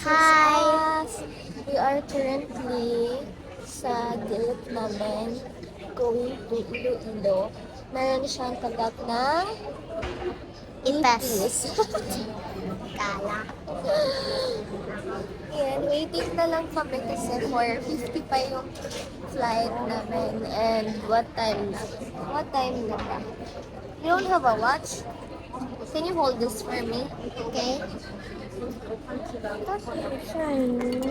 Hi! We are currently sa gilid namin going to Iloilo. Meron siyang tagap ng ipis. Kala. Yan, waiting na lang kami kasi 4:50 pa yung flight namin. And what time na? What time na ba? You don't have a watch? Can you hold this for me? Okay? That's shiny.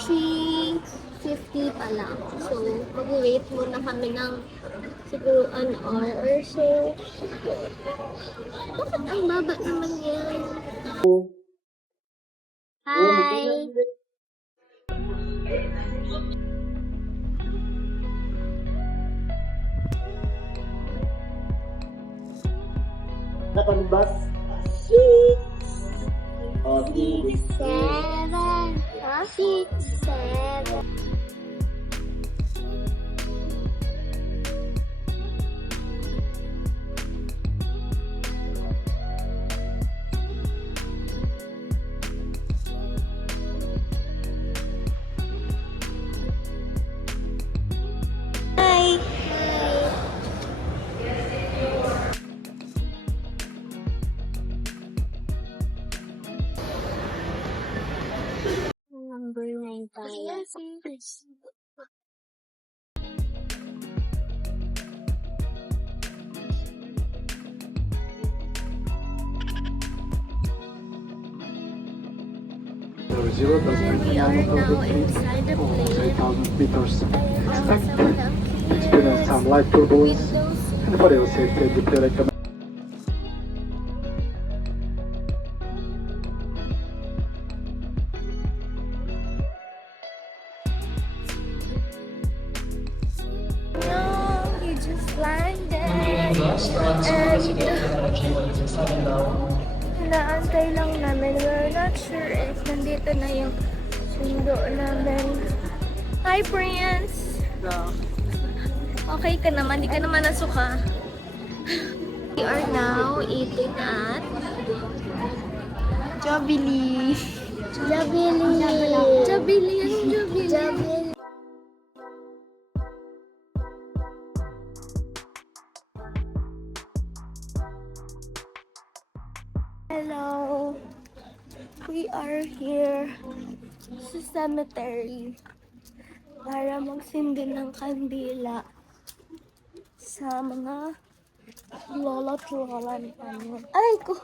3:50 pa lang. So, mag-wait muna kami ng siguro an hour or so. Bakit ang baba naman yan? Hi! Nakanbas? 7, 6, 7. Hi! Number 9 tayo. Zero We are now inside the plane. 3,000 meters. Expected Experience some light turbulence. windows. And for your safety, deeply recommend. No, he just landed. And naantay lang namin. We're not sure if nandito na yung sundo namin. Hi, Prince! Okay ka naman, di ka naman nasuka. We are now eating at Jollibee. Jollibee. Jollibee. Jollibee. Hello. We are here sa cemetery para magsindi ng kandila sa mga lolo't lola namin. Ay ko!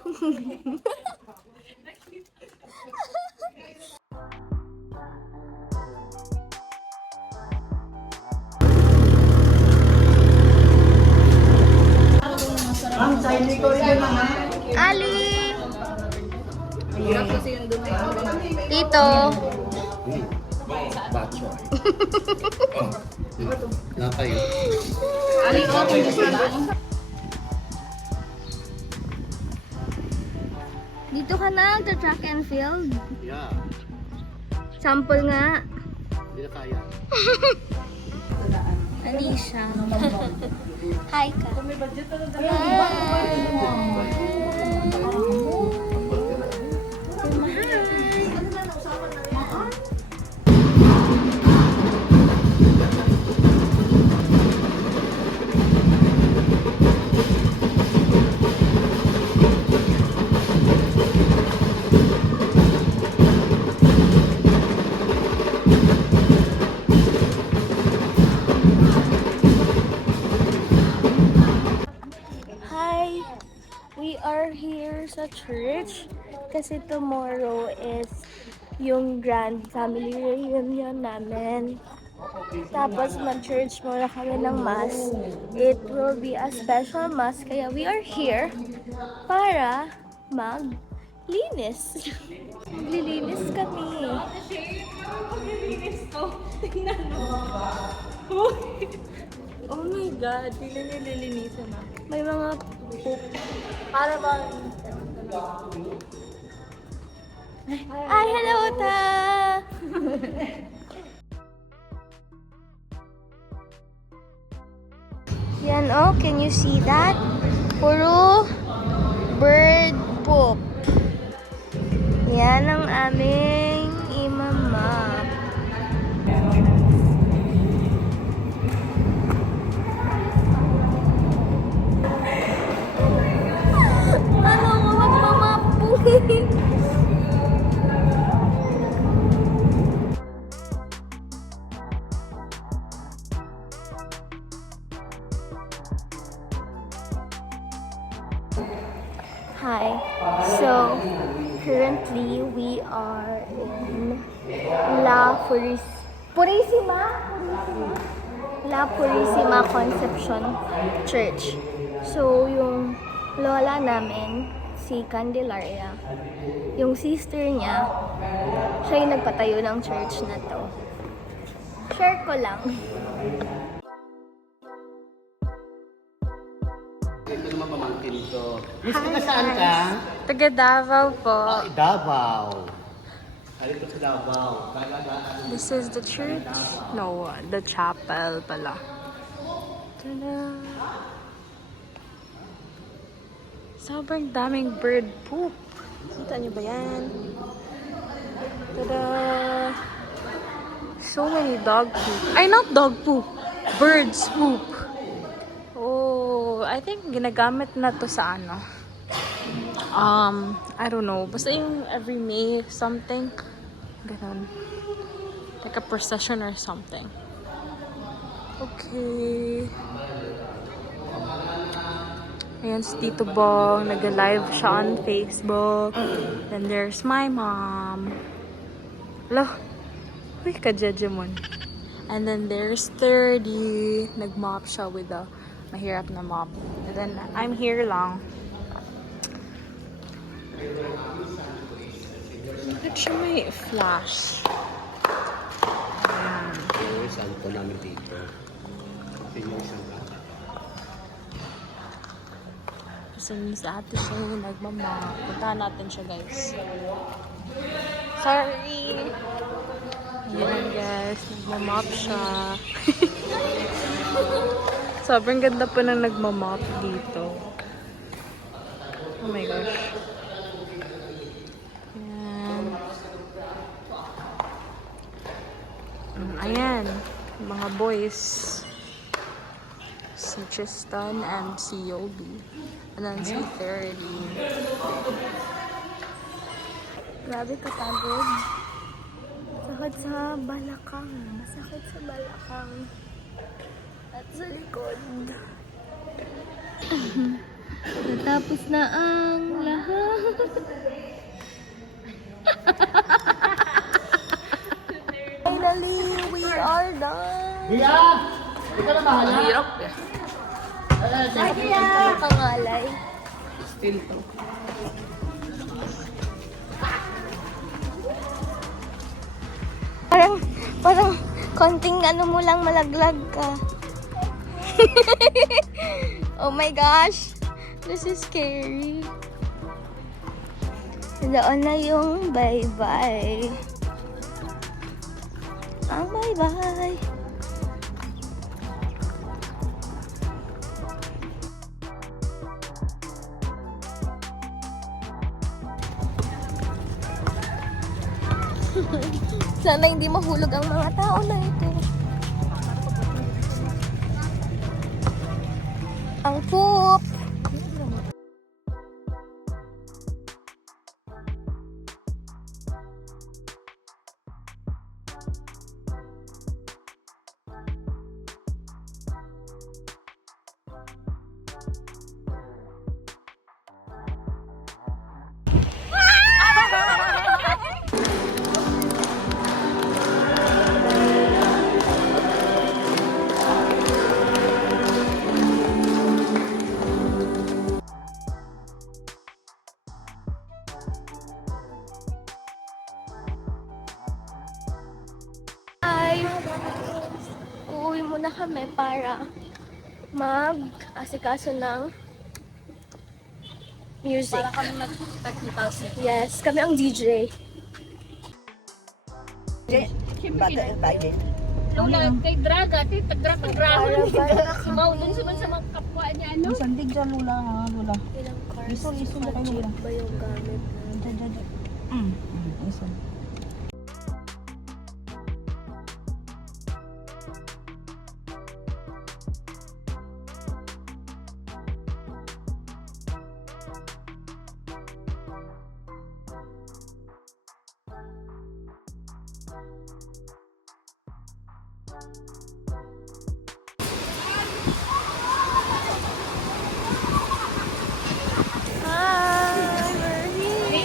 Ali! Tito! Bacho. Nakayo. Dito ka na, the track and field. Yeah. Sample nga. Hindi na kaya. Alicia. Hi ka. Hi! We are here sa church kasi tomorrow is yung grand family reunion namin. Tapos mag-church muna kami ng mass. It will be a special mass kaya we are here para maglinis. Maglilinis kami. Oh my God, hindi na nililinisan na. May mga poop. Para ba? Ay, hello, Ta! Yan, oh, can you see that? Puro bird poop. Yan ang aming imama. Ano ko magmamapuin? Hi. So, currently we are in Purisima? La Purisima Conception Church. So, yung lola namin, si Candelaria, yung sister niya, siya yung nagpatayo ng church na to. Share ko lang. Ito naman pamangkin ko. Miss, taga saan ka? Taga Davao po. Davao. Halito sa Davao. This is the church? No, the chapel pala. Tada! Sobrang daming bird poop. Kita niyo ba yan? Tada! So many dog poop. Ay, not dog poop. Birds poop. Oh, I think ginagamit na to sa ano. I don't know. Basta yung every May something. Ganon. Like a procession or something. Okay. Ayan si Tito Bong. Nag-live siya on Facebook. Then there's my mom. Hello. Uy, ka-jejemon. And then there's 30. Nag-mop siya with a mahirap na mop. And then I'm here lang. Bakit siya may flash? Ayan. Oo, saan ko namin dito. Kasi yung isang bata. Kasi sa ate siya yung nagmamop. Puntahan natin siya, guys. Sorry! Ayan guys, nagmamop siya. Sobrang ganda pa ng nagmamop dito. Oh my gosh. Ayan, mga boys. Si Tristan and si Yobi. And then si 30. Grabe kapagod. Sakit sa balakang. Masakit sa balakang. At sa likod. Natapos na ang lahat. Finally, we are done. Kuya! Ikaw na bahala. Hirap eh. Kaya pangalay. Still to. Parang konting ano mo lang malaglag ka. Oh my gosh. This is scary. Doon na yung bye-bye. Ang bye-bye. Sana hindi mahulog ang mga tao na ito. Ang poop! Uuwi muna kami para mag-asikaso ng music. Para kami mag-30,000. Yes, kami ang DJ. Lula, kay Draga, tag-dragon. Maulong sa mga kapwa niya, ano? Sandig dyan, Lula, ha, Lula. Ilang cars? Iso na kayo, Lula. Ba yung gamit? Isa. Hi, we're here.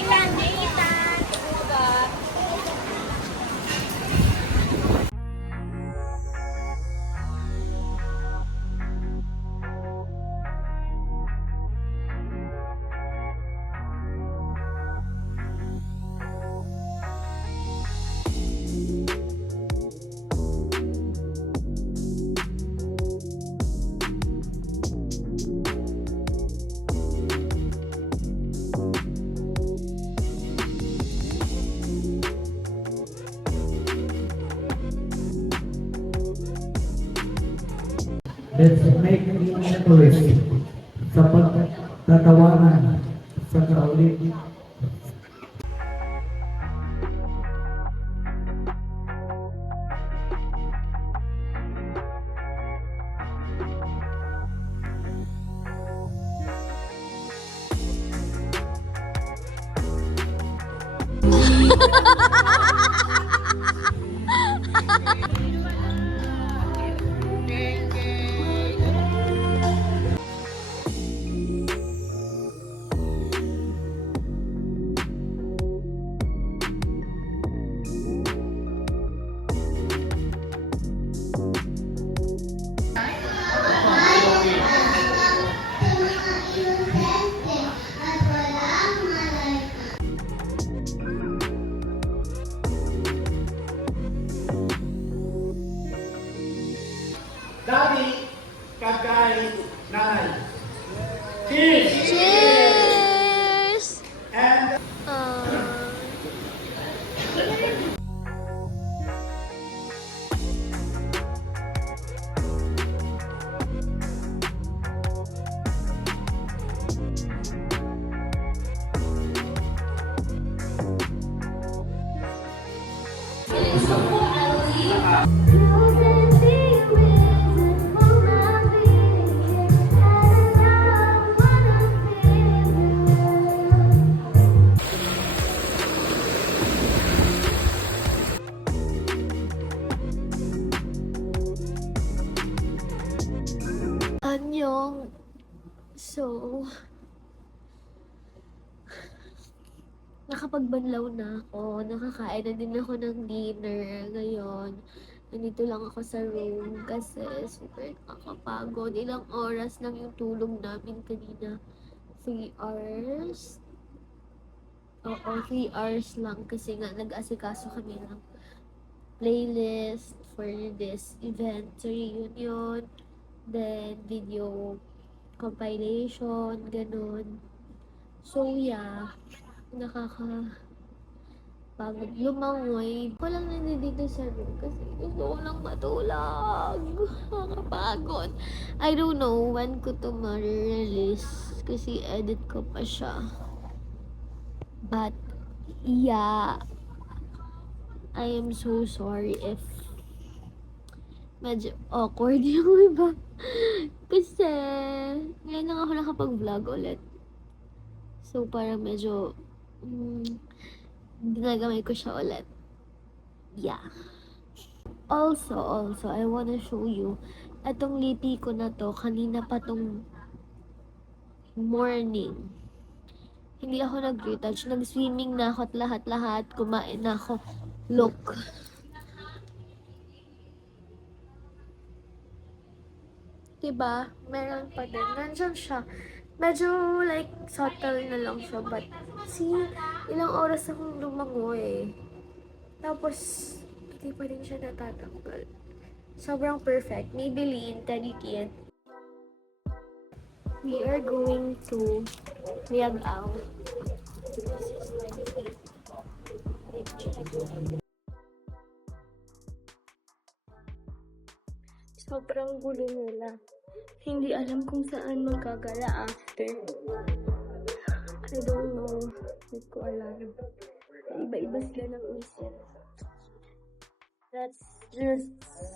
Let's make memories sa pagtatawanan sa kaulit. Daddy, kagay, nanay. Cheers! Cheers! And Anyong. So, nakapagbanlaw na ako. Nakakain na din ako ng dinner ngayon. Nandito lang ako sa room kasi super nakakapagod. Ilang oras lang yung tulog namin kanina. 3 hours. Oo, 3 hours lang kasi nga nag-asikaso kami ng playlist for this event. So, reunion. Then, video compilation, ganun. So, yeah. Nakakapagod lumangoy. Ko lang nandito sa room kasi gusto ko lang matulog. Nakakapagod. I don't know when ko to ma-release kasi edit ko pa siya. But, yeah. I am so sorry if medyo awkward yung iba. Kasi, ngayon lang ako nakapag-vlog ulit. So, parang medyo, ginagamay ko siya ulit. Yeah. Also, I wanna show you, etong lipi ko na to, kanina pa tong morning. Hindi ako nag-retouch. Nag-swimming na ako at lahat-lahat. Kumain na ako. Look. Diba? Meron pa din. Nandyan siya. Medyo like subtle na lang siya. But see, ilang oras akong lumangoy. Tapos, hindi pa rin siya natatanggal. Sobrang perfect. Maybelline, Teddy Kid. We are going to Liagaw. Sobrang gulo nila. Hindi alam kung saan magkagala after. I don't know. Hindi ko alam. Iba-iba sila ng isip. Let's just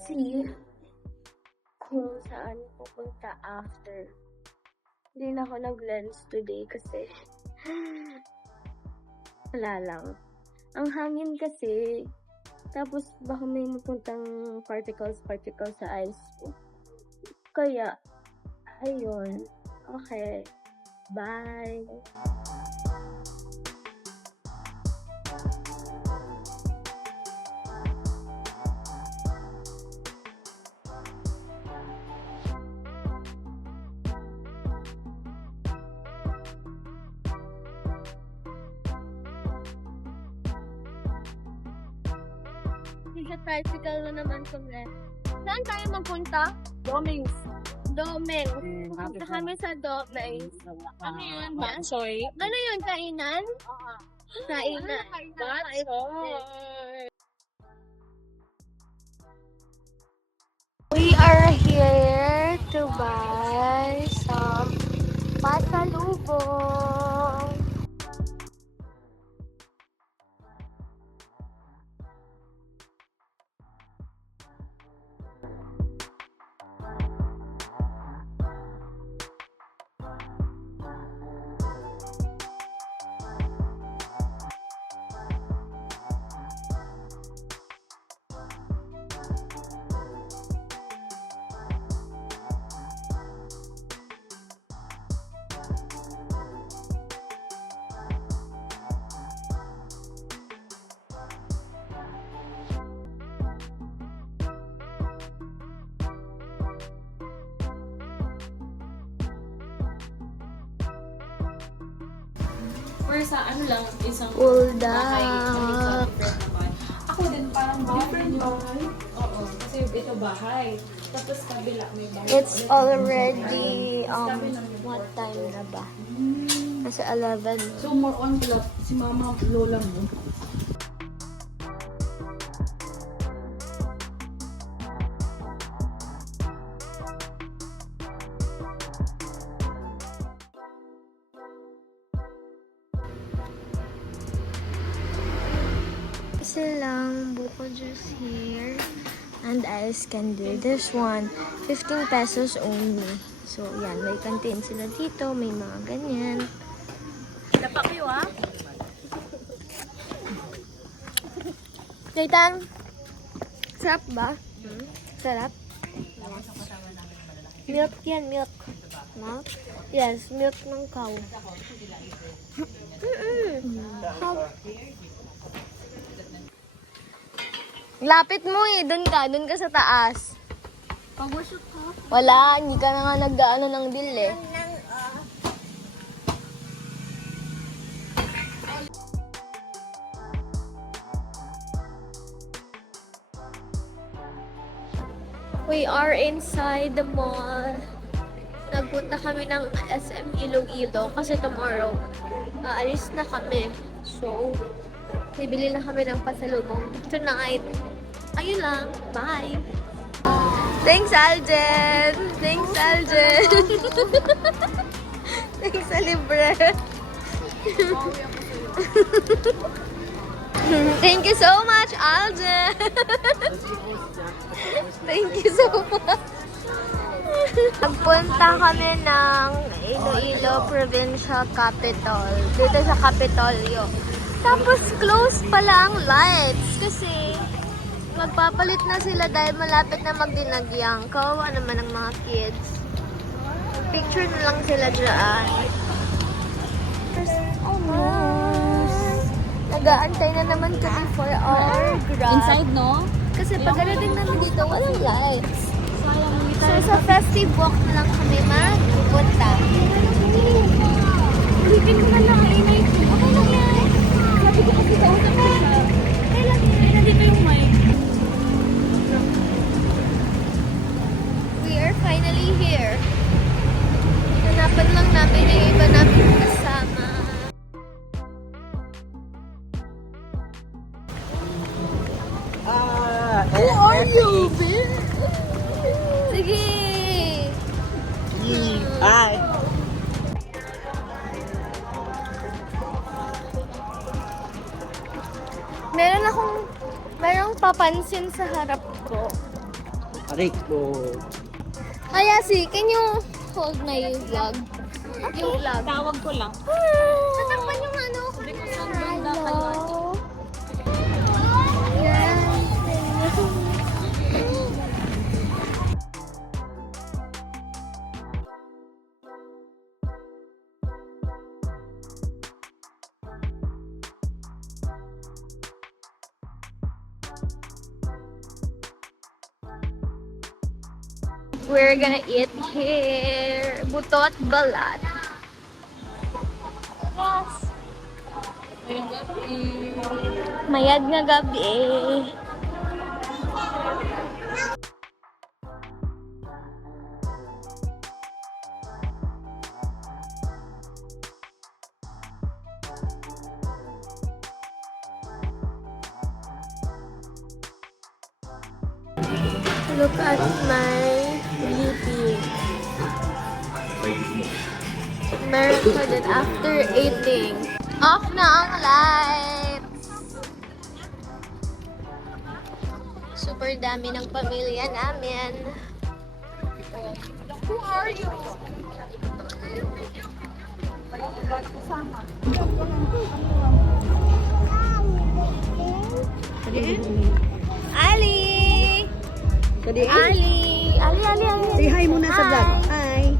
see kung saan pupunta after. Hindi na ako nag-lens today kasi wala lang. Ang hangin kasi, tapos baka may mapuntang particles sa eyes ko. Kaya, ayun. Okay. Bye! Sa tricycle na naman kami. Saan tayo magpunta? Domings. Domeng. Punta kami sa Domeng. Ano yun? Batsoy? Ano yun? Kainan? Kainan. Batsoy. We are here to buy some pasalubong. Or sa ano lang, isang Pulled bahay, up. different naman. Ako din parang different bahay. Oo, kasi ito bahay. Tapos kabila may bahay. It's already, what time na ba? Nasa 11. So more on club, si mama, lola mo. Isa lang, buko juice here. And ice candy. This one, 15 pesos only. So, yan. May canteen sila dito. May mga ganyan. Dapa kayo ah? Jaitan, sarap ba? Sarap? Milk yan, milk. Milk? Yes, milk ng cow. Cow. Lapit mo eh. Doon ka sa taas. Pag-worship ka? Wala, hindi ka na nga nagdaano ng deal eh. We are inside the mall. Nagpunta kami ng SM Iloilo kasi tomorrow, aalis na kami. So, bibili na kami ng pasalubong tonight. Ayun lang. Bye! Thanks, Aljen! Thanks, Aljen! Thanks sa libre! Thank you so much, Aljen! Thank you so much! Nagpunta kami ng Iloilo Provincial Capital. Dito sa Capitolio. Tapos close pala ang lights kasi magpapalit na sila dahil malapit na magdinagyang. Kawawa naman ang mga kids. Picture na lang sila dyan. Almost. Nag-aantay na naman kami for our grab. Inside, no? Kasi pagdating namin dito, walang lights. So sa festive walk na lang kami magpupunta. Hindi ko man lang inay. Okay lang yan. Sabi ko kasi kausap ko siya. Okay lang yan. Nandito yung mic. We are finally here. Hanapan lang namin yung iba namin kasama. Who are you, bitch? Sige! Hi. nagpapansin sa harap ko. Aray ko. Kaya can you hold my vlog? Yung vlog. Tawag ko lang. Tatakpan yung ano. Hello. Yes. We're gonna eat here. Butot balat. Yes. Mayad nga gabi. Look at my beauty. Meron ko din after eating. Off na ang lights. Super dami ng pamilya namin. Who are you? Ali! Ali! Ali! Say hi muna sa vlog. Hi.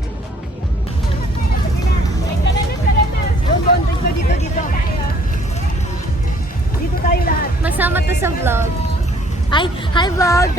Dito. Dito tayo lahat. Masama to sa vlog. Hi vlog!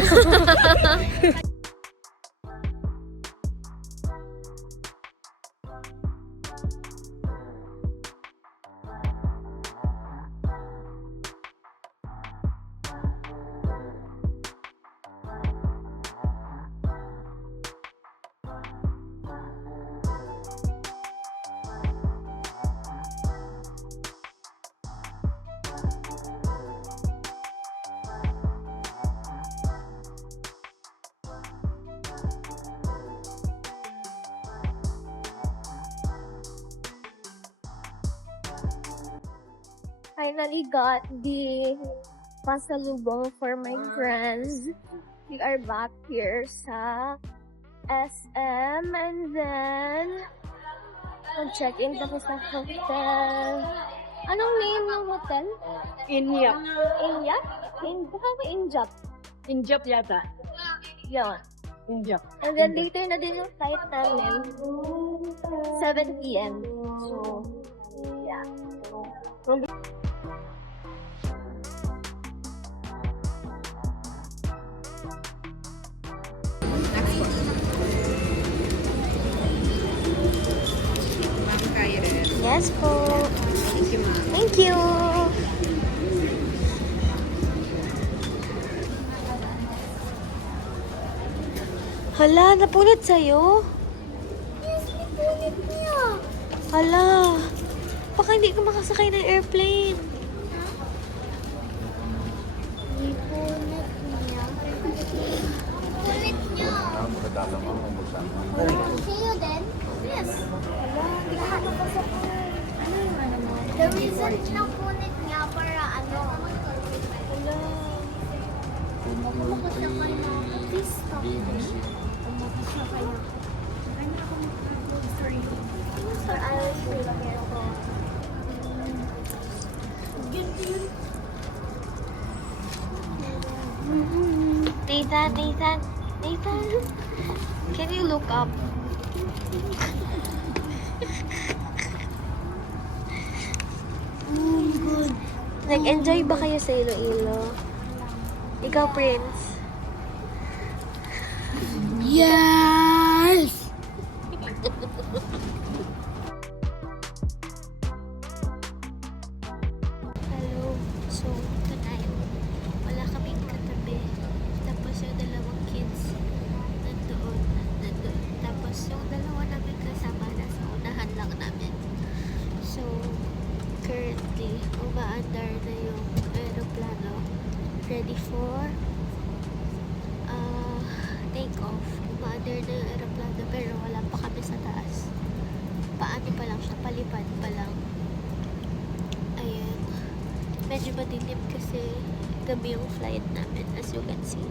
Finally got the pasalubong for my friends. We are back here sa SM and then mag-check-in ako sa hotel. Anong name ng hotel? Inyap. Inyap? Baka ba Injap? Injap yata. Yan. Injap. And then later na din yung flight namin. 7 p.m. So, yeah. Yes po. Thank you, ma'am. Thank you. Hala, napunit sa'yo? Yes, napunit niya. Hala, baka hindi ka makasakay ng airplane. Napunit niya. Napunit niya. Sa'yo din? Yes. Hala, hindi ka makasakay. Ano yung ano mo? The reason napunit niya para ano? Hala. Pumakot na kayo. Please stop. Pumakot na kayo. Ganda ako mag-upload. Sorry. Sir, I will show you here ko. Ganda yun. Nathan. Can you look up? Oh my God. Nag-enjoy ba kayo sa Iloilo? Ikaw, Prince? Yes! Hello. So, tonight, wala kaming katabi. Tapos yung dalawang kids nandoon. Tapos yung dalawa namin kasama nasa unahan lang namin. So, currently, umaandar na yung aeroplano. Ready for take off. Umaandar na yung aeroplano pero wala pa kami sa taas. Paano pa lang siya, palipad pa lang. Ayan. Medyo madilim kasi gabi yung flight namin, as you can see.